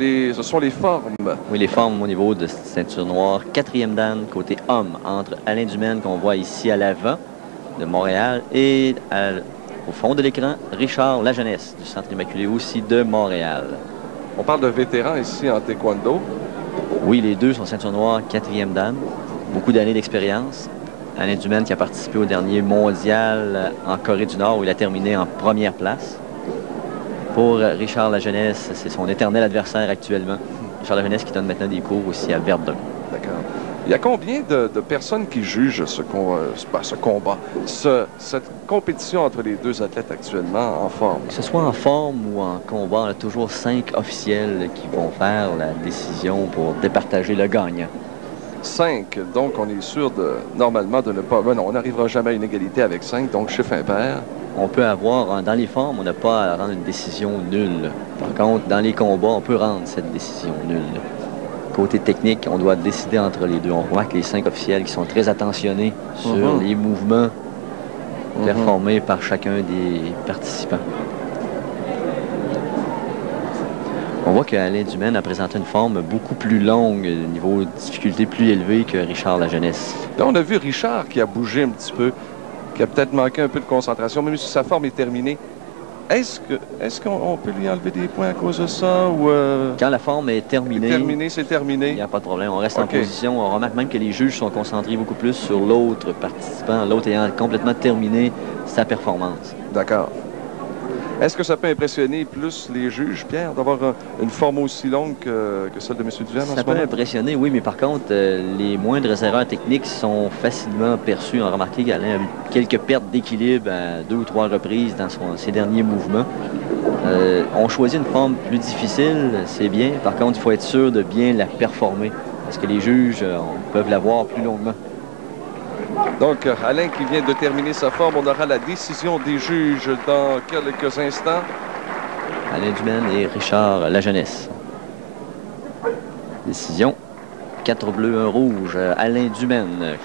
Ce sont les formes. Oui, les formes au niveau de ceinture noire. 4e dan, côté homme, entre Alain Dumaine, qu'on voit ici à l'avant de Montréal, et au fond de l'écran, Richard Lajeunesse, du Centre Immaculé aussi de Montréal. On parle de vétérans ici en taekwondo. Oui, les deux sont ceinture noire, 4e dan. Beaucoup d'années d'expérience. Alain Dumaine qui a participé au dernier mondial en Corée du Nord où il a terminé en première place. Pour Richard Lajeunesse, c'est son éternel adversaire actuellement. Richard Lajeunesse qui donne maintenant des cours aussi à Verdun. D'accord. Il y a combien de personnes qui jugent ce combat, cette compétition entre les deux athlètes actuellement en forme? Que ce soit en forme ou en combat, on a toujours 5 officiels qui vont faire la décision pour départager le gagnant. 5, donc on est sûr normalement de ne pas... Ben non, on n'arrivera jamais à une égalité avec 5, donc chiffre impair. On peut avoir, dans les formes, on n'a pas à rendre une décision nulle. Par contre, dans les combats, on peut rendre cette décision nulle. Côté technique, on doit décider entre les deux. On voit que les 5 officiels qui sont très attentionnés sur les mouvements performés par chacun des participants. On voit qu'Alain Dumaine a présenté une forme beaucoup plus longue, niveau de difficulté plus élevé que Richard Lajeunesse. Là, on a vu Richard qui a bougé un petit peu, qui a peut-être manqué un peu de concentration, même si sa forme est terminée. Est-ce qu'on peut lui enlever des points à cause de ça? Ou Quand la forme est terminée, c'est terminé. Il n'y a pas de problème. On reste en position. On remarque même que les juges sont concentrés beaucoup plus sur l'autre participant, l'autre ayant complètement terminé sa performance. D'accord. Est-ce que ça peut impressionner plus les juges, Pierre, d'avoir une forme aussi longue que celle de M. Duhaime en ce moment? Ça peut impressionner, oui, mais par contre, les moindres erreurs techniques sont facilement perçues. On a remarqué qu'Alain a eu quelques pertes d'équilibre à 2 ou 3 reprises dans ses derniers mouvements. On choisit une forme plus difficile, c'est bien. Par contre, il faut être sûr de bien la performer parce que les juges peuvent la voir plus longuement. Donc, Alain qui vient de terminer sa forme, on aura la décision des juges dans quelques instants. Alain Dumaine et Richard Lajeunesse. Décision, 4 bleus, 1 rouge. Alain Dumaine.